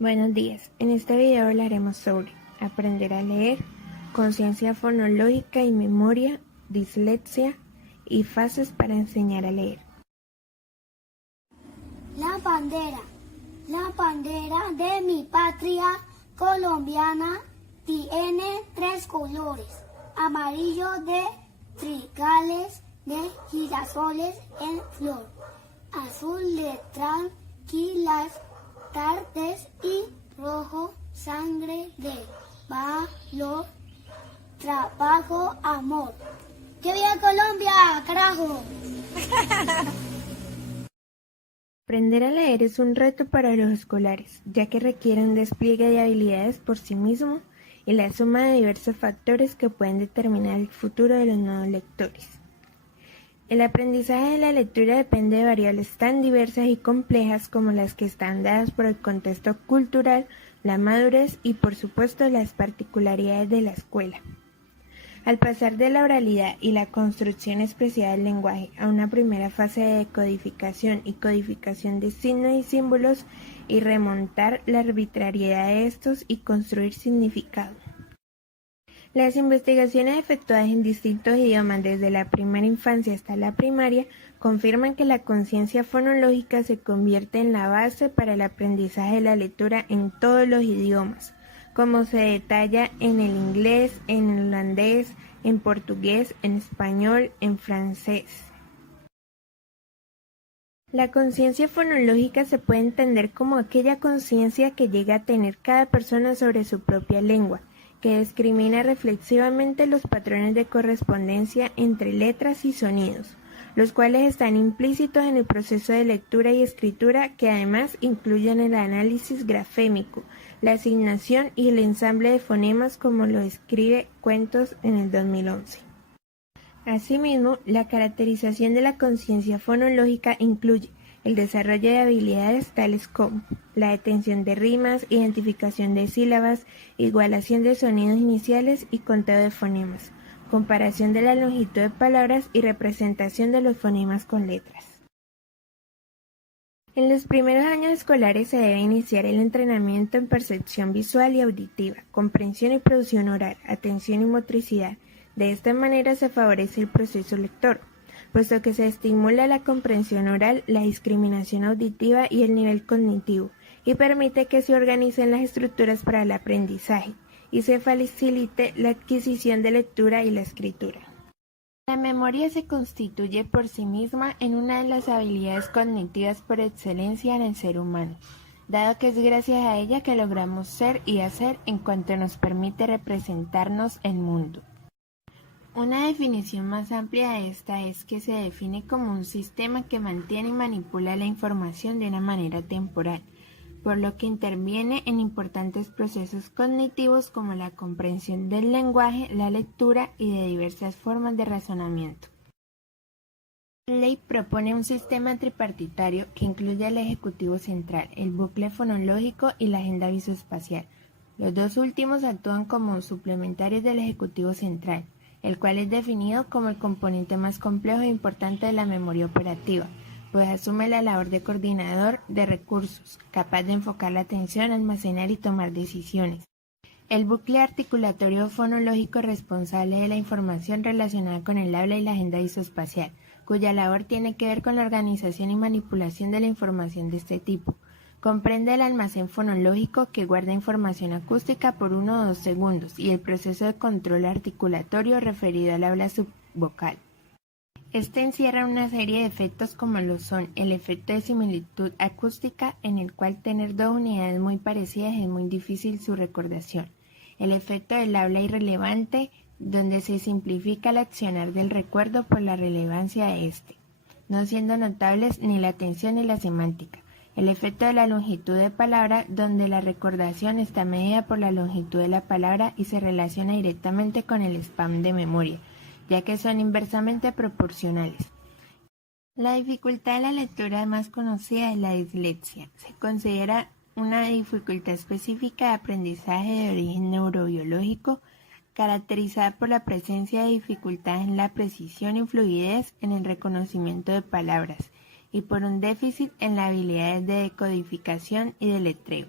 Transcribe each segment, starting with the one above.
Buenos días, en este video hablaremos sobre aprender a leer, conciencia fonológica y memoria, dislexia y fases para enseñar a leer. La bandera de mi patria colombiana tiene 3 colores: amarillo de trigales de girasoles en flor, azul de tranquilas tardes y rojo sangre de valor, trabajo, amor. ¡Que viva Colombia, carajo! Aprender a leer es un reto para los escolares, ya que requiere un despliegue de habilidades por sí mismo y la suma de diversos factores que pueden determinar el futuro de los nuevos lectores. El aprendizaje de la lectura depende de variables tan diversas y complejas como las que están dadas por el contexto cultural, la madurez y por supuesto las particularidades de la escuela. Al pasar de la oralidad y la construcción expresiva del lenguaje a una primera fase de decodificación y codificación de signos y símbolos y remontar la arbitrariedad de estos y construir significado. Las investigaciones efectuadas en distintos idiomas desde la primera infancia hasta la primaria confirman que la conciencia fonológica se convierte en la base para el aprendizaje de la lectura en todos los idiomas, como se detalla en el inglés, en holandés, en portugués, en español, en francés. La conciencia fonológica se puede entender como aquella conciencia que llega a tener cada persona sobre su propia lengua, que discrimina reflexivamente los patrones de correspondencia entre letras y sonidos, los cuales están implícitos en el proceso de lectura y escritura, que además incluyen el análisis grafémico, la asignación y el ensamble de fonemas, como lo escribe Cuentos en el 2011. Asimismo, la caracterización de la conciencia fonológica incluye el desarrollo de habilidades tales como la detención de rimas, identificación de sílabas, igualación de sonidos iniciales y conteo de fonemas, comparación de la longitud de palabras y representación de los fonemas con letras. En los primeros años escolares se debe iniciar el entrenamiento en percepción visual y auditiva, comprensión y producción oral, atención y motricidad. De esta manera se favorece el proceso lector, puesto que se estimula la comprensión oral, la discriminación auditiva y el nivel cognitivo, y permite que se organicen las estructuras para el aprendizaje, y se facilite la adquisición de lectura y la escritura. La memoria se constituye por sí misma en una de las habilidades cognitivas por excelencia en el ser humano, dado que es gracias a ella que logramos ser y hacer en cuanto nos permite representarnos el mundo. Una definición más amplia de esta es que se define como un sistema que mantiene y manipula la información de una manera temporal, por lo que interviene en importantes procesos cognitivos como la comprensión del lenguaje, la lectura y de diversas formas de razonamiento. La ley propone un sistema tripartitario que incluye al Ejecutivo Central, el bucle fonológico y la agenda visoespacial. Los dos últimos actúan como suplementarios del Ejecutivo Central, el cual es definido como el componente más complejo e importante de la memoria operativa, pues asume la labor de coordinador de recursos, capaz de enfocar la atención, almacenar y tomar decisiones. El bucle articulatorio fonológico responsable de la información relacionada con el habla y la agenda visoespacial, cuya labor tiene que ver con la organización y manipulación de la información de este tipo. Comprende el almacén fonológico, que guarda información acústica por 1 o 2 segundos, y el proceso de control articulatorio referido al habla subvocal. Este encierra una serie de efectos como lo son el efecto de similitud acústica, en el cual tener dos unidades muy parecidas es muy difícil su recordación, el efecto del habla irrelevante, donde se simplifica el accionar del recuerdo por la relevancia de este, no siendo notables ni la atención ni la semántica. El efecto de la longitud de palabra, donde la recordación está medida por la longitud de la palabra y se relaciona directamente con el spam de memoria, ya que son inversamente proporcionales. La dificultad de la lectura más conocida es la dislexia. Se considera una dificultad específica de aprendizaje de origen neurobiológico, caracterizada por la presencia de dificultades en la precisión y fluidez en el reconocimiento de palabras, y por un déficit en las habilidades de decodificación y de letreo.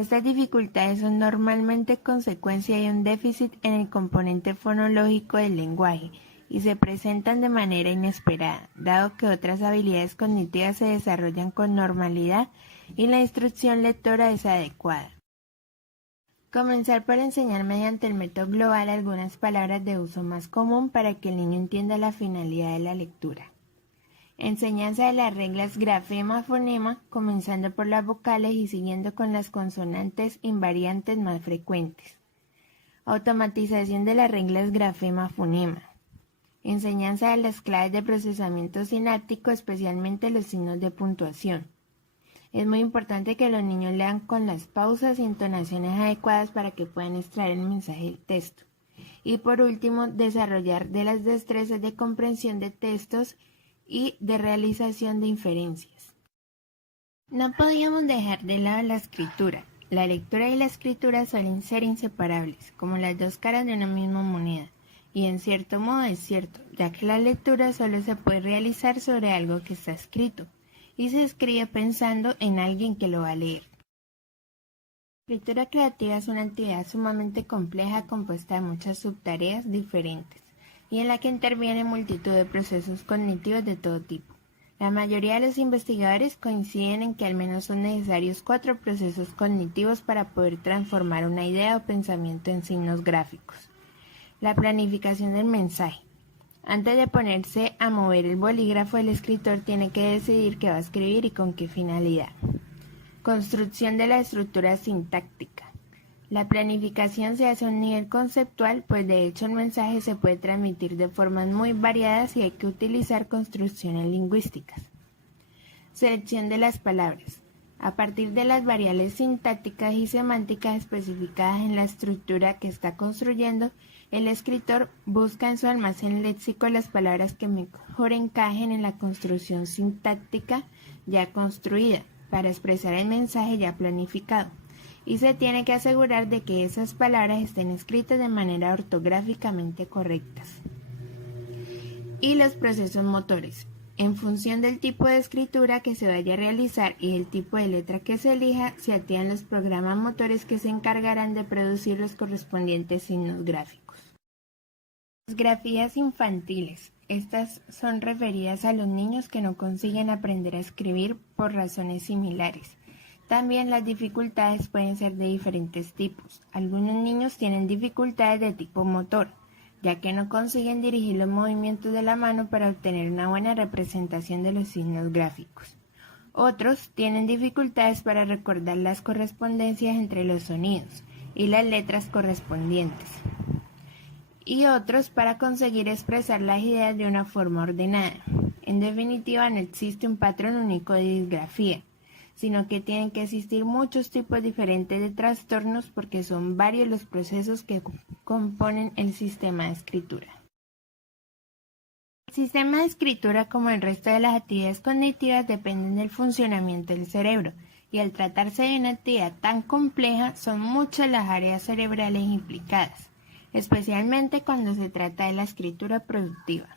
Estas dificultades son normalmente consecuencia de un déficit en el componente fonológico del lenguaje y se presentan de manera inesperada, dado que otras habilidades cognitivas se desarrollan con normalidad y la instrucción lectora es adecuada. Comenzar por enseñar mediante el método global algunas palabras de uso más común para que el niño entienda la finalidad de la lectura. Enseñanza de las reglas grafema-fonema, comenzando por las vocales y siguiendo con las consonantes invariantes más frecuentes. Automatización de las reglas grafema-fonema. Enseñanza de las claves de procesamiento sináptico, especialmente los signos de puntuación. Es muy importante que los niños lean con las pausas y entonaciones adecuadas para que puedan extraer el mensaje del texto. Y por último, desarrollar de las destrezas de comprensión de textos y de realización de inferencias. No podíamos dejar de lado la escritura. La lectura y la escritura suelen ser inseparables, como las dos caras de una misma moneda. Y en cierto modo es cierto, ya que la lectura solo se puede realizar sobre algo que está escrito, y se escribe pensando en alguien que lo va a leer. La escritura creativa es una actividad sumamente compleja compuesta de muchas subtareas diferentes y en la que intervienen multitud de procesos cognitivos de todo tipo. La mayoría de los investigadores coinciden en que al menos son necesarios 4 procesos cognitivos para poder transformar una idea o pensamiento en signos gráficos. La planificación del mensaje. Antes de ponerse a mover el bolígrafo, el escritor tiene que decidir qué va a escribir y con qué finalidad. Construcción de la estructura sintáctica. La planificación se hace a un nivel conceptual, pues de hecho el mensaje se puede transmitir de formas muy variadas y hay que utilizar construcciones lingüísticas. Selección de las palabras. A partir de las variables sintácticas y semánticas especificadas en la estructura que está construyendo, el escritor busca en su almacén léxico las palabras que mejor encajen en la construcción sintáctica ya construida para expresar el mensaje ya planificado, y se tiene que asegurar de que esas palabras estén escritas de manera ortográficamente correctas. Y los procesos motores. En función del tipo de escritura que se vaya a realizar y el tipo de letra que se elija, se activan los programas motores que se encargarán de producir los correspondientes signos gráficos. Las grafías infantiles. Estas son referidas a los niños que no consiguen aprender a escribir por razones similares. También las dificultades pueden ser de diferentes tipos. Algunos niños tienen dificultades de tipo motor, ya que no consiguen dirigir los movimientos de la mano para obtener una buena representación de los signos gráficos. Otros tienen dificultades para recordar las correspondencias entre los sonidos y las letras correspondientes. Y otros para conseguir expresar las ideas de una forma ordenada. En definitiva, no existe un patrón único de disgrafía, sino que tienen que existir muchos tipos diferentes de trastornos porque son varios los procesos que componen el sistema de escritura. El sistema de escritura, como el resto de las actividades cognitivas, dependen del funcionamiento del cerebro, y al tratarse de una actividad tan compleja, son muchas las áreas cerebrales implicadas, especialmente cuando se trata de la escritura productiva.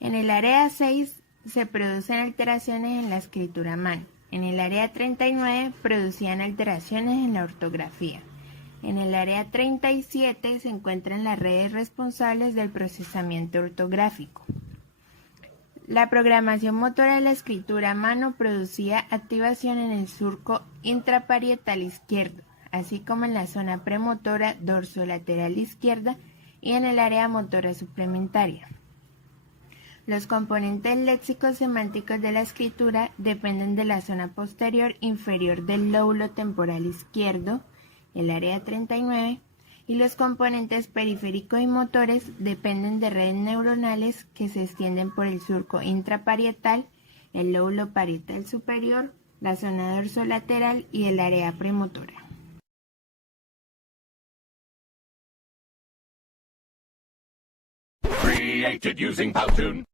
En el área 6 se producen alteraciones en la escritura a mano. En el área 39 producían alteraciones en la ortografía. En el área 37 se encuentran las redes responsables del procesamiento ortográfico. La programación motora de la escritura a mano producía activación en el surco intraparietal izquierdo, así como en la zona premotora dorsolateral izquierda y en el área motora suplementaria. Los componentes léxicos semánticos de la escritura dependen de la zona posterior inferior del lóbulo temporal izquierdo, el área 39, y los componentes periféricos y motores dependen de redes neuronales que se extienden por el surco intraparietal, el lóbulo parietal superior, la zona dorsolateral y el área premotora. Created using Powtoon.